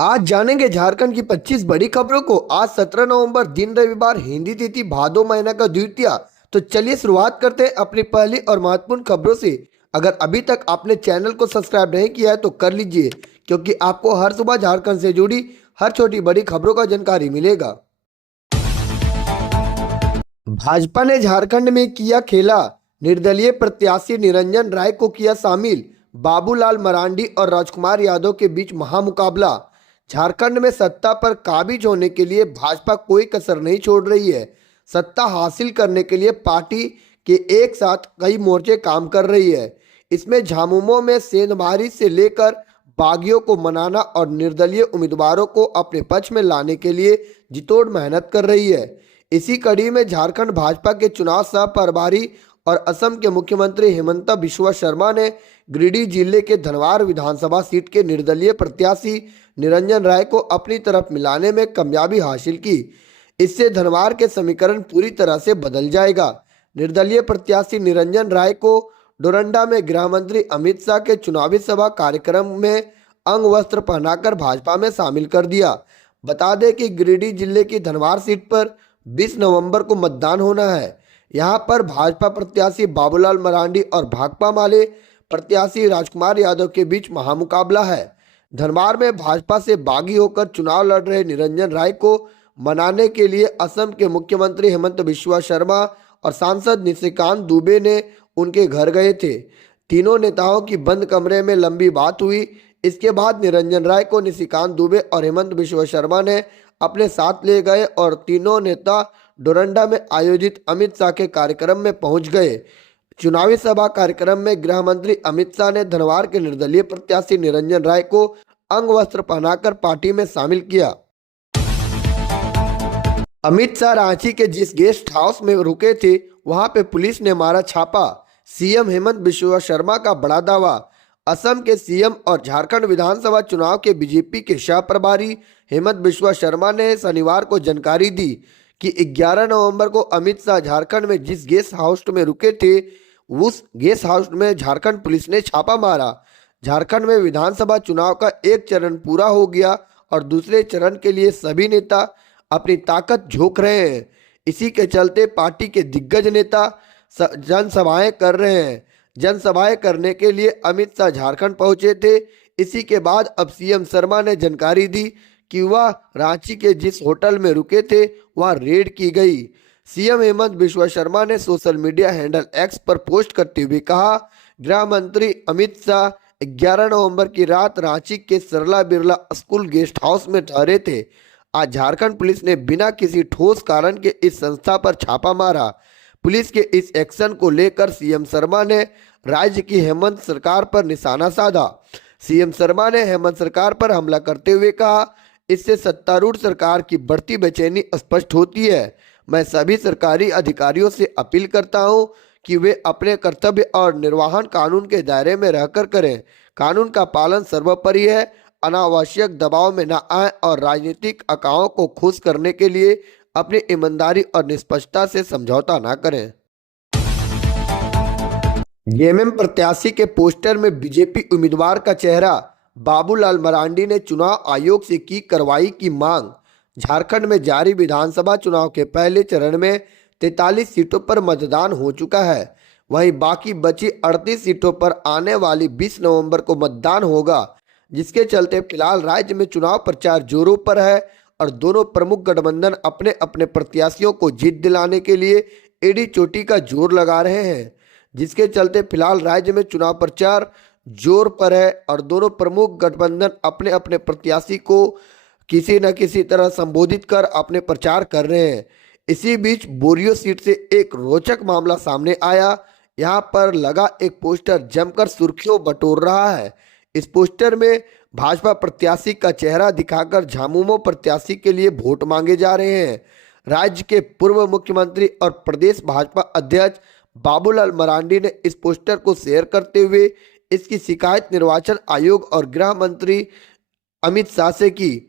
आज जानेंगे झारखंड की 25 बड़ी खबरों को। आज 17 नवंबर दिन रविवार, हिंदी तिथि भादो महीना का द्वितीया। तो चलिए शुरुआत करते हैं अपनी पहली और महत्वपूर्ण खबरों से। अगर अभी तक आपने चैनल को सब्सक्राइब नहीं किया है तो कर लीजिए, क्योंकि आपको हर सुबह झारखंड से जुड़ी हर छोटी बड़ी खबरों का जानकारी मिलेगा। भाजपा ने झारखंड में किया खेला, निर्दलीय प्रत्याशी निरंजन राय को किया शामिल। बाबूलाल मरांडी और राजकुमार यादव के बीच महामुकाबला। झारखंड में सत्ता पर काबिज होने के लिए भाजपा कोई कसर नहीं छोड़ रही है। सत्ता हासिल करने के लिए पार्टी के एक साथ कई मोर्चे काम कर रही है। इसमें झामुमो में सेंधमारी से लेकर बागियों को मनाना और निर्दलीय उम्मीदवारों को अपने पक्ष में लाने के लिए जितोड़ मेहनत कर रही है। इसी कड़ी में झारखंड भाजपा के चुनाव सह प्रभारी और असम के मुख्यमंत्री हेमंत बिश्वा शर्मा ने गिरिडीह जिले के धनवार विधानसभा सीट के निर्दलीय प्रत्याशी निरंजन राय को अपनी तरफ मिलाने में कामयाबी हासिल की। इससे धनवार के समीकरण पूरी तरह से बदल जाएगा। निर्दलीय प्रत्याशी निरंजन राय को डोरंडा में गृह मंत्री अमित शाह के चुनावी सभा कार्यक्रम में अंग वस्त्र पहनाकर भाजपा में शामिल कर दिया। बता दें कि गिरिडीह जिले की धनवार सीट पर 20 नवंबर को मतदान होना है। यहां पर भाजपा प्रत्याशी बाबूलाल मरांडी और भाकपा माले प्रत्याशी राजकुमार यादव के बीच महामुकाबला है। धनबाद में भाजपा से बागी होकर चुनाव लड़ रहे निरंजन राय को मनाने के लिए असम के मुख्यमंत्री हेमंत बिश्वा शर्मा और सांसद निशिकांत दुबे ने उनके घर गए थे। तीनों नेताओं की बंद कमरे में लंबी बात हुई। इसके बाद निरंजन राय को निशिकांत दुबे और हेमंत बिश्वा शर्मा ने अपने साथ ले गए और तीनों नेता डोरंडा में आयोजित अमित शाह के कार्यक्रम में पहुंच गए। चुनावी सभा कार्यक्रम में गृह मंत्री अमित शाह ने धनवार के निर्दलीय प्रत्याशी निरंजन राय को अंग वस्त्र पहनाकर पार्टी में शामिल किया। अमित शाह रांची के जिस गेस्ट हाउस में रुके थे वहां पे पुलिस ने मारा छापा। सीएम हेमंत बिश्वा शर्मा का बड़ा दावा। असम के सीएम और झारखंड विधानसभा चुनाव के बीजेपी के शाह प्रभारी हेमंत बिश्वा शर्मा ने शनिवार को जानकारी दी कि 11 नवंबर को अमित शाह झारखंड में जिस गेस्ट हाउस में रुके थे उस गेस्ट हाउस में झारखंड पुलिस ने छापा मारा। झारखंड में विधानसभा चुनाव का एक चरण पूरा हो गया और दूसरे चरण के लिए सभी नेता अपनी ताकत झोंक रहे हैं। इसी के चलते पार्टी के दिग्गज नेता जनसभाएं कर रहे हैं। जनसभाएं करने के लिए अमित शाह झारखंड पहुंचे थे। इसी के बाद अब सीएम शर्मा ने जानकारी दी कि वह रांची के जिस होटल में रुके थे वहां रेड की गई। सीएम हेमंत बिश्वा शर्मा ने सोशल मीडिया हैंडल एक्स पर पोस्ट करते हुए कहा, गृह मंत्री अमित शाह 11 नवंबर की रात रांची के सरला बिरला स्कूल गेस्ट हाउस में ठहरे थे। आज झारखंड पुलिस ने बिना किसी ठोस कारण के इस संस्था पर छापा मारा। पुलिस के इस एक्शन को लेकर सीएम शर्मा ने राज्य की हेमंत सरकार पर निशाना साधा। सीएम शर्मा ने हेमंत सरकार पर हमला करते हुए कहा, इससे सत्तारूढ़ सरकार की बढ़ती बेचैनी स्पष्ट होती है। मैं सभी सरकारी अधिकारियों से अपील करता हूं कि वे अपने कर्तव्य और निर्वहन कानून के दायरे में रहकर करें। कानून का पालन सर्वोपरि है। अनावश्यक दबाव में न आए और राजनीतिक अकाओं को खुश करने के लिए अपनी ईमानदारी और निष्पक्षता से समझौता न करें। जेएमएम प्रत्याशी के पोस्टर में बीजेपी उम्मीदवार का चेहरा। बाबूलाल मरांडी ने चुनाव आयोग से की कार्रवाई की मांग। झारखंड में जारी विधानसभा चुनाव के पहले चरण में 43 सीटों पर मतदान हो चुका है। वहीं बाकी बची 38 सीटों पर आने वाली 20 नवंबर को मतदान होगा, जिसके चलते फिलहाल राज्य में चुनाव प्रचार जोरों पर है और दोनों प्रमुख गठबंधन अपने अपने प्रत्याशियों को जीत दिलाने के लिए एड़ी चोटी का जोर लगा रहे हैं। जिसके चलते फिलहाल राज्य में चुनाव प्रचार जोर पर है और दोनों प्रमुख गठबंधन अपने अपने प्रत्याशी को किसी न किसी तरह संबोधित कर अपने प्रचार कर रहे हैं। इसी बीच बोरियो सीट से एक रोचक मामला सामने आया। यहां पर लगा एक पोस्टर जमकर सुर्खियों बटोर रहा है। इस पोस्टर में भाजपा प्रत्याशी का चेहरा दिखाकर झामुमो प्रत्याशी के लिए वोट मांगे जा रहे हैं। राज्य के पूर्व मुख्यमंत्री और प्रदेश भाजपा अध्यक्ष बाबूलाल मरांडी ने इस पोस्टर को शेयर करते हुए इसकी शिकायत निर्वाचन आयोग और गृह मंत्री अमित शाह से की।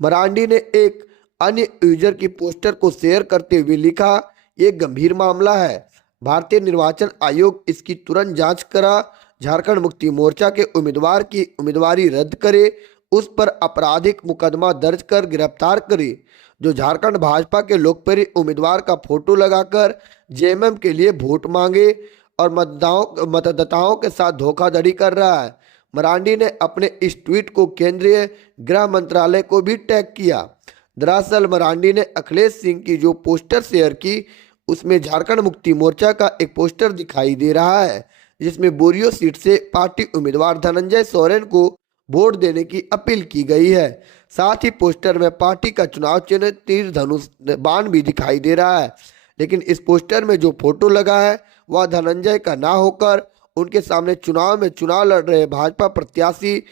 मरांडी ने एक अन्य यूजर की पोस्टर को शेयर करते हुए लिखा, ये गंभीर मामला है। भारतीय निर्वाचन आयोग इसकी तुरंत जांच करा झारखंड मुक्ति मोर्चा के उम्मीदवार की उम्मीदवारी रद्द करे उस पर आपराधिक मुकदमा दर्ज कर गिरफ्तार करे, जो झारखंड भाजपा के लोकप्रिय उम्मीदवार का फोटो लगाकर जेएमएम के लिए वोट मांगे और मतदाताओं के साथ धोखाधड़ी कर रहा है। मरांडी ने अपने इस ट्वीट को केंद्रीय गृह मंत्रालय को भी टैग किया। दरअसल मरांडी ने अखिलेश सिंह की जो पोस्टर शेयर की, उसमें झारखंड मुक्ति मोर्चा का एक पोस्टर दिखाई दे रहा है, जिसमें बोरियो सीट से पार्टी उम्मीदवार धनंजय सोरेन को वोट देने की अपील की गई है। साथ ही पोस्टर में पार्टी का चुनाव चिन्ह तीर धनुष बाण भी दिखाई दे रहा है, लेकिन इस पोस्टर में जो फोटो लगा है वह धनंजय का ना होकर उनके सामने चुनाव में चुनाव लड़ रहे भाजपा प्रत्याशी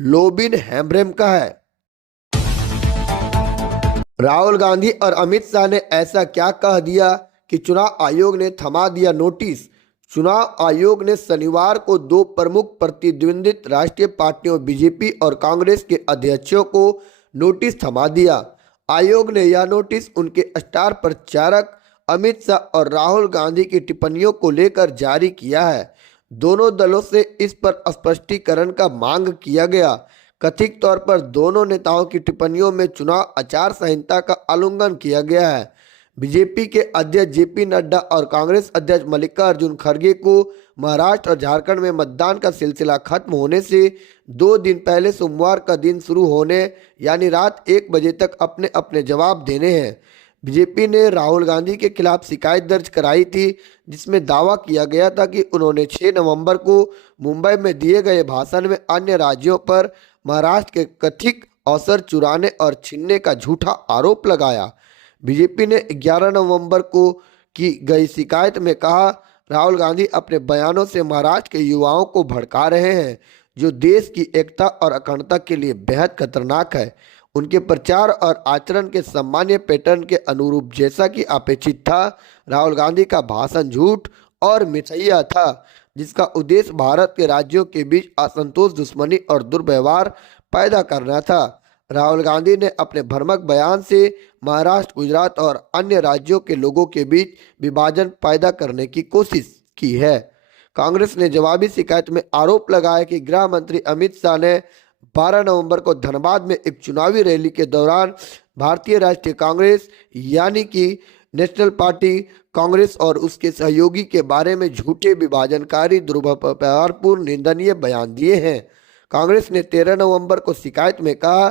लोबिन हेम्ब्रेम का है। राहुल गांधी और अमित शाह ने ऐसा क्या कह दिया कि चुनाव आयोग ने थमा दिया नोटिस। चुनाव आयोग ने शनिवार को दो प्रमुख प्रतिद्वंदित राष्ट्रीय पार्टियों बीजेपी और कांग्रेस के अध्यक्षों को नोटिस थमा दिया। आयोग ने यह नोटिस उनके स्टार प्रचारक अमित शाह और राहुल गांधी की टिप्पणियों को लेकर जारी किया है। दोनों दलों से इस पर स्पष्टीकरण का मांग किया गया। कथित तौर पर दोनों नेताओं की टिप्पणियों में चुनाव आचार संहिता का उल्लंघन किया गया है। बीजेपी के अध्यक्ष जेपी नड्डा और कांग्रेस अध्यक्ष मल्लिकार्जुन खड़गे को महाराष्ट्र और झारखंड में मतदान का सिलसिला खत्म होने से 2 दिन पहले सोमवार का दिन शुरू होने यानी रात 1 बजे तक अपने अपने जवाब देने हैं। बीजेपी ने राहुल गांधी के खिलाफ शिकायत दर्ज कराई थी, जिसमें दावा किया गया था कि उन्होंने 6 नवंबर को मुंबई में दिए गए भाषण में अन्य राज्यों पर महाराष्ट्र के कथित अवसर चुराने और छीनने का झूठा आरोप लगाया। बीजेपी ने 11 नवंबर को की गई शिकायत में कहा, राहुल गांधी अपने बयानों से महाराष्ट्र के युवाओं को भड़का रहे हैं, जो देश की एकता और अखंडता के लिए बेहद खतरनाक है। उनके प्रचार और आचरण के सामान्य पैटर्न के अनुरूप जैसा कि अपेक्षित था, राहुल गांधी का भाषण झूठ और मिथ्या था, जिसका उद्देश्य भारत के राज्यों के बीच असंतोष, दुश्मनी और दुर्व्यवहार पैदा करना था। राहुल गांधी ने अपने भ्रामक बयान से महाराष्ट्र, गुजरात और अन्य राज्यों के लोगों के बीच विभाजन पैदा करने की कोशिश की है। कांग्रेस ने जवाबी शिकायत में आरोप लगाया कि गृह मंत्री अमित शाह ने 12 नवंबर को धनबाद में एक चुनावी रैली के दौरान भारतीय राष्ट्रीय कांग्रेस यानी कि नेशनल पार्टी कांग्रेस और उसके सहयोगी के बारे में झूठे, विभाजनकारी, दुर्व्यवहारपूर्ण, निंदनीय बयान दिए हैं। कांग्रेस ने 13 नवंबर को शिकायत में कहा,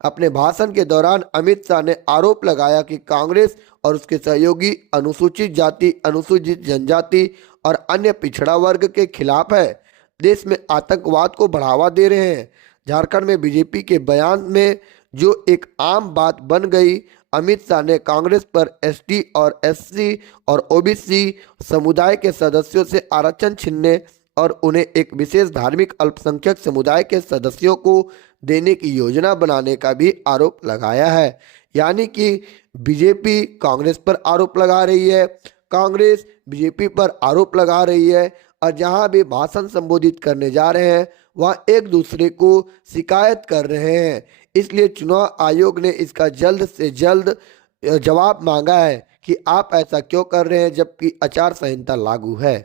अपने भाषण के दौरान अमित शाह ने आरोप लगाया कि कांग्रेस और उसके सहयोगी अनुसूचित जाति, अनुसूचित जनजाति और अन्य पिछड़ा वर्ग के खिलाफ है, देश में आतंकवाद को बढ़ावा दे रहे हैं। झारखंड में बीजेपी के बयान में जो एक आम बात बन गई, अमित शाह ने कांग्रेस पर एसटी और एससी और ओबीसी समुदाय के सदस्यों से आरक्षण छीनने और उन्हें एक विशेष धार्मिक अल्पसंख्यक समुदाय के सदस्यों को देने की योजना बनाने का भी आरोप लगाया है। यानी कि बीजेपी कांग्रेस पर आरोप लगा रही है, कांग्रेस बीजेपी पर आरोप लगा रही है, और जहां भी भाषण संबोधित करने जा रहे हैं वहां एक दूसरे को शिकायत कर रहे हैं। इसलिए चुनाव आयोग ने इसका जल्द से जल्द जवाब मांगा है कि आप ऐसा क्यों कर रहे हैं जबकि आचार संहिता लागू है।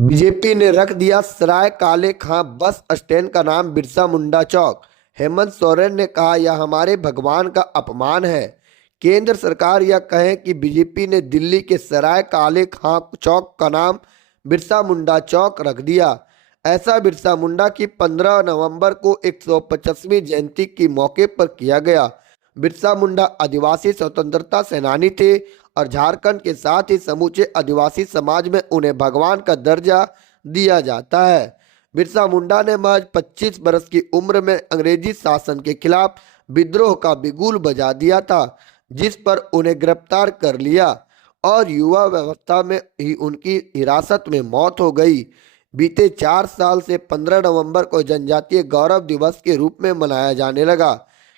बीजेपी ने रख दिया सराय काले खां बस स्टैंड का नाम बिरसा मुंडा चौक। हेमंत सोरेन ने कहा, यह हमारे भगवान का अपमान है। केंद्र सरकार यह कहे कि बीजेपी ने दिल्ली के सराय काले खां चौक का नाम बिरसा मुंडा चौक रख दिया। ऐसा बिरसा मुंडा की 15 नवंबर को 150वीं जयंती के मौके पर किया गया। बिरसा मुंडा आदिवासी स्वतंत्रता सेनानी थे और झारखंड के साथ ही समूचे आदिवासी समाज में उन्हें भगवान का दर्जा दिया जाता है। बिरसा मुंडा ने महज 25 वर्ष की उम्र में अंग्रेजी शासन के खिलाफ विद्रोह का बिगुल बजा दिया था, जिस पर उन्हें गिरफ्तार कर लिया और युवा व्यवस्था में ही उनकी हिरासत में मौत हो गई। बीते 4 साल से 15 नवंबर को जनजातीय गौरव दिवस के रूप में मनाया जाने लगा,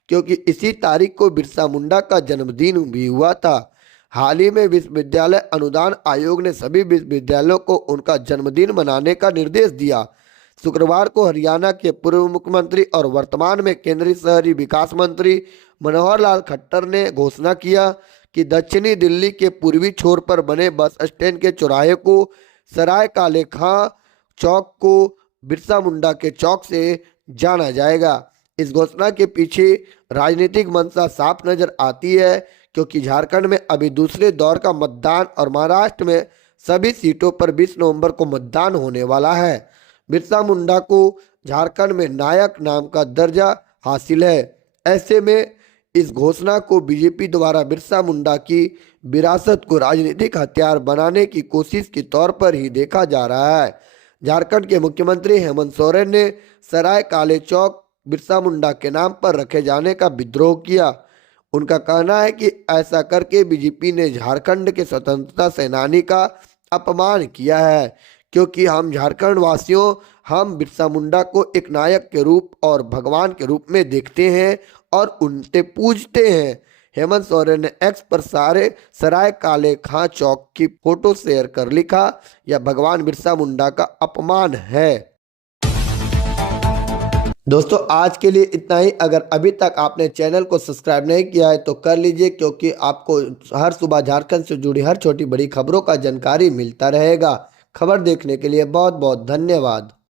क्योंकि इसी तारीख को बिरसा मुंडा का जन्मदिन भी हुआ था। हाल ही में विश्वविद्यालय अनुदान आयोग ने सभी विश्वविद्यालयों को उनका जन्मदिन मनाने का निर्देश दिया। शुक्रवार को हरियाणा के पूर्व मुख्यमंत्री और वर्तमान में केंद्रीय शहरी विकास मंत्री मनोहर लाल खट्टर ने घोषणा किया कि दक्षिणी दिल्ली के पूर्वी छोर पर बने बस स्टैंड के चौराहे को सराय काले खां चौक को बिरसा मुंडा के चौक से जाना जाएगा। इस घोषणा के पीछे राजनीतिक मंशा साफ नजर आती है, क्योंकि झारखंड में अभी दूसरे दौर का मतदान और महाराष्ट्र में सभी सीटों पर 20 नवंबर को मतदान होने वाला है। बिरसा मुंडा को झारखंड में नायक नाम का दर्जा हासिल है। ऐसे में इस घोषणा को बीजेपी द्वारा बिरसा मुंडा की विरासत को राजनीतिक हथियार बनाने की कोशिश के तौर पर ही देखा जा रहा है। झारखंड के मुख्यमंत्री हेमंत सोरेन ने सराय काले चौक बिरसा मुंडा के नाम पर रखे जाने का विद्रोह किया। उनका कहना है कि ऐसा करके बीजेपी ने झारखंड के स्वतंत्रता सेनानी का अपमान किया है, क्योंकि हम झारखंड वासियों हम बिरसा मुंडा को एक नायक के रूप और भगवान के रूप में देखते हैं और उनसे पूजते हैं। हेमंत सोरेन ने एक्स पर सराय काले खां चौक की फोटो शेयर कर लिखा, यह भगवान बिरसा मुंडा का अपमान है। दोस्तों आज के लिए इतना ही। अगर अभी तक आपने चैनल को सब्सक्राइब नहीं किया है तो कर लीजिए, क्योंकि आपको हर सुबह झारखंड से जुड़ी हर छोटी बड़ी खबरों का जानकारी मिलता रहेगा। खबर देखने के लिए बहुत बहुत धन्यवाद।